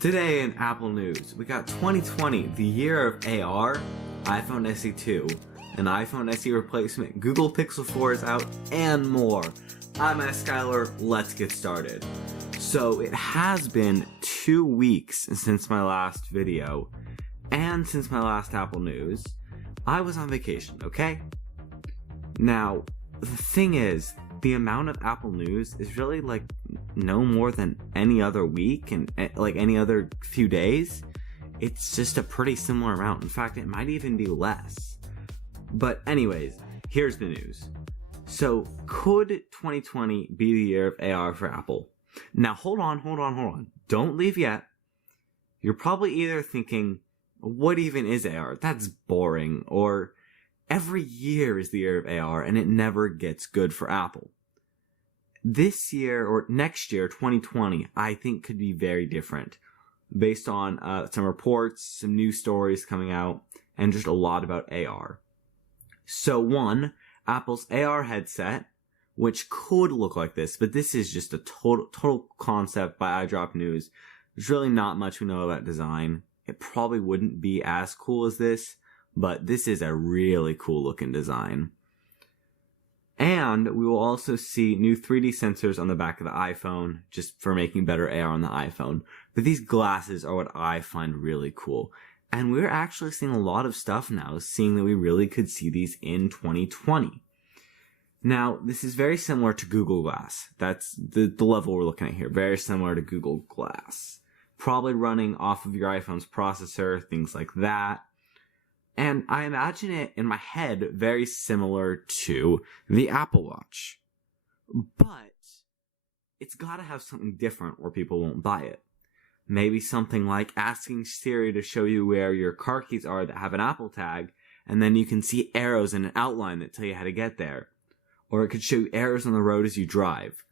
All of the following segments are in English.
Today in Apple News, we got 2020, the year of AR, iPhone SE 2, an iPhone SE replacement, Google Pixel 4 is out, and more. I'm Skylar, let's get started. So it has been 2 weeks since my last video, and since my last Apple News. I was on vacation, okay? Now, the thing is, the amount of Apple News is really like no more than any other week and like any other few days. It's just a pretty similar amount. In fact, it might even be less. But anyways, here's the news. So could 2020 be the year of AR for Apple? Now hold on. Don't leave yet. You're probably either thinking, what even is AR? That's boring. Or every year is the year of AR and it never gets good for Apple. This year or next year, 2020, I think could be very different based on some reports, some news stories coming out, and just a lot about AR. So one, Apple's AR headset, which could look like this, but this is just a total concept by iDrop News. There's really not much we know about design. It probably wouldn't be as cool as this, but this is a really cool looking design. And we will also see new 3D sensors on the back of the iPhone, just for making better AR on the iPhone. But these glasses are what I find really cool. And we're actually seeing a lot of stuff now, seeing that we really could see these in 2020. Now, this is very similar to Google Glass. That's the level we're looking at here. Very similar to Google Glass. Probably running off of your iPhone's processor, things like that. And I imagine it in my head very similar to the Apple Watch. But it's gotta have something different or people won't buy it. Maybe something like asking Siri to show you where your car keys are that have an Apple tag, and then you can see arrows in an outline that tell you how to get there. Or it could show you arrows on the road as you drive.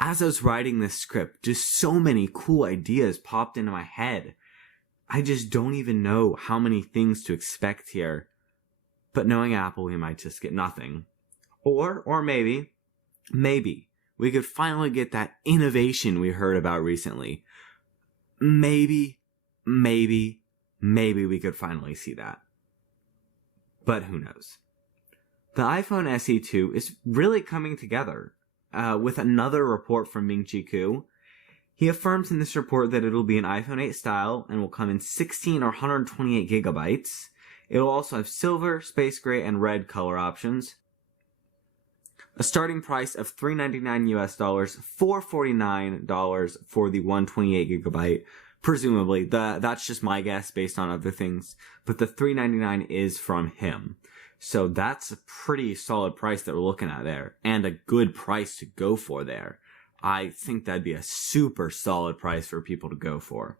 As I was writing this script, just so many cool ideas popped into my head. I just don't even know how many things to expect here. But knowing Apple, we might just get nothing. Or maybe we could finally get that innovation we heard about recently. Maybe we could finally see that. But who knows? The iPhone SE 2 is really coming together, with another report from Ming-Chi Kuo. He affirms in this report that it'll be an iPhone 8 style and will come in 16 or 128 gigabytes. It'll also have silver, space gray, and red color options. A starting price of $399 US, $449 for the 128 gigabyte. Presumably, that's just my guess based on other things, but the $399 is from him. So that's a pretty solid price that we're looking at there, and a good price to go for there. I think that'd be a super solid price for people to go for.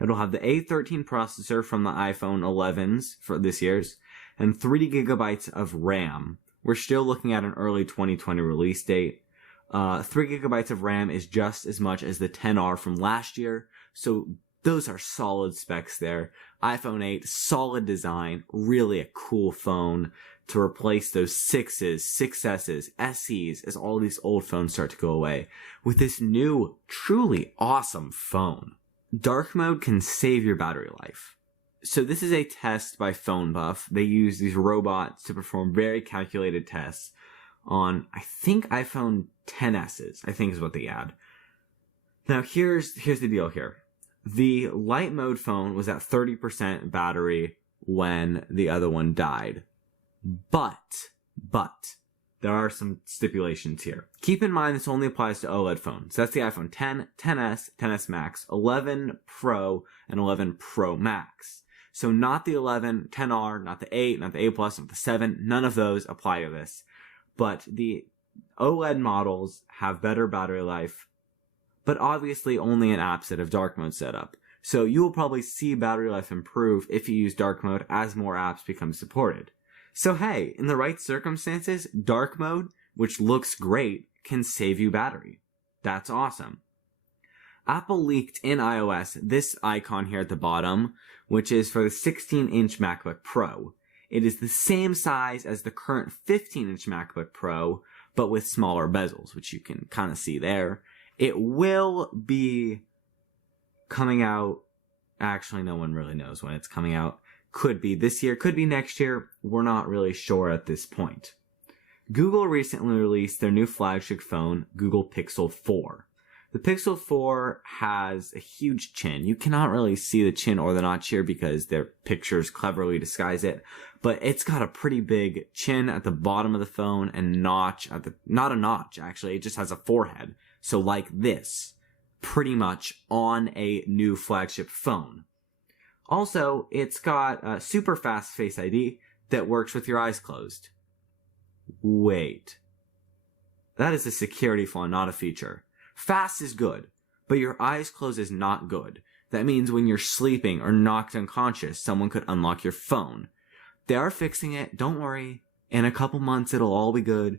It'll have the A13 processor from the iPhone 11s for this year's, and 3 gigabytes of RAM. We're still looking at an early 2020 release date. 3 gigabytes of RAM is just as much as the XR from last year, so those are solid specs there. iPhone 8, solid design, really a cool phone to replace those 6s, 6Ss, SEs as all these old phones start to go away with this new, truly awesome phone. Dark mode can save your battery life. So this is a test by PhoneBuff. They use these robots to perform very calculated tests on, I think, iPhone XS's, I think is what they add. Now here's the deal here. The light mode phone was at 30% battery when the other one died. But, there are some stipulations here. Keep in mind this only applies to OLED phones. That's the iPhone 10, 10s, 10s Max, 11 Pro, and 11 Pro Max. So not the 11, 10R, not the 8, not the A+, not the 7, none of those apply to this. But the OLED models have better battery life, but obviously only in apps that have dark mode set up. So you will probably see battery life improve if you use dark mode as more apps become supported. So hey, in the right circumstances, dark mode, which looks great, can save you battery. That's awesome. Apple leaked in iOS this icon here at the bottom, which is for the 16-inch MacBook Pro. It is the same size as the current 15-inch MacBook Pro, but with smaller bezels, which you can kind of see there. It will be coming out Actually, no one really knows when it's coming out. Could be this year, could be next year. We're not really sure at this point. Google recently released their new flagship phone, Google Pixel 4. The Pixel 4 has a huge chin. You cannot really see the chin or the notch here because their pictures cleverly disguise it, but it's got a pretty big chin at the bottom of the phone and notch at the, not a notch actually, it just has a forehead. So like this, pretty much on a new flagship phone. Also, it's got a super fast Face ID that works with your eyes closed. Wait. That is a security flaw, not a feature. Fast is good, but your eyes closed is not good. That means when you're sleeping or knocked unconscious, someone could unlock your phone. They are fixing it, don't worry. In a couple months, it'll all be good.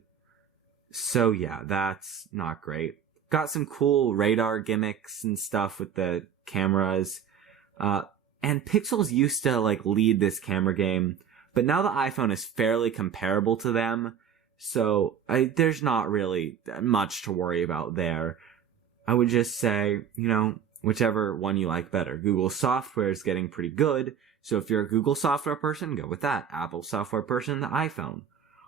So yeah, that's not great. Got some cool radar gimmicks and stuff with the cameras. And Pixels used to lead this camera game, but now the iPhone is fairly comparable to them. So there's not really much to worry about there. I would just say, whichever one you like better. Google software is getting pretty good. So if you're a Google software person, go with that. Apple software person, the iPhone.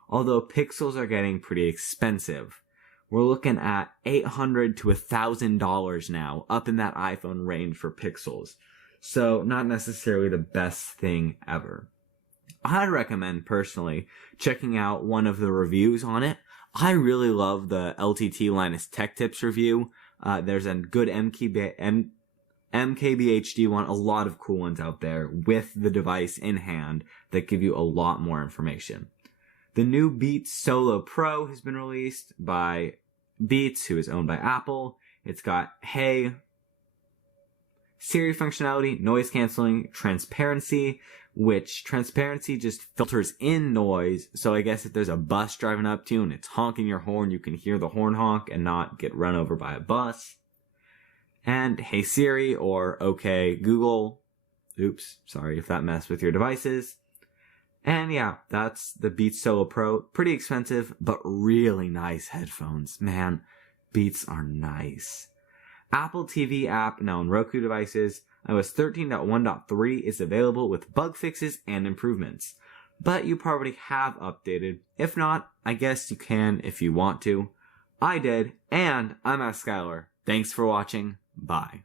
Although Pixels are getting pretty expensive. We're looking at $800 to $1,000 now, up in that iPhone range for Pixels. So not necessarily the best thing ever. I'd recommend, personally, checking out one of the reviews on it. I really love the LTT Linus Tech Tips review. There's a good MKBHD one, a lot of cool ones out there with the device in hand that give you a lot more information. The new Beats Solo Pro has been released by Beats, who is owned by Apple. It's got Hey, Siri functionality, noise canceling, transparency, which transparency just filters in noise. So I guess if there's a bus driving up to you and it's honking your horn, you can hear the horn honk and not get run over by a bus. And Hey Siri or OK Google. Oops, sorry if that messed with your devices. And yeah, that's the Beats Solo Pro. Pretty expensive, but really nice headphones. Man, Beats are nice. Apple TV app now on Roku devices. iOS 13.1.3 is available with bug fixes and improvements. But you probably have updated. If not, I guess you can if you want to. I did, and I'm Skylar. Thanks for watching. Bye.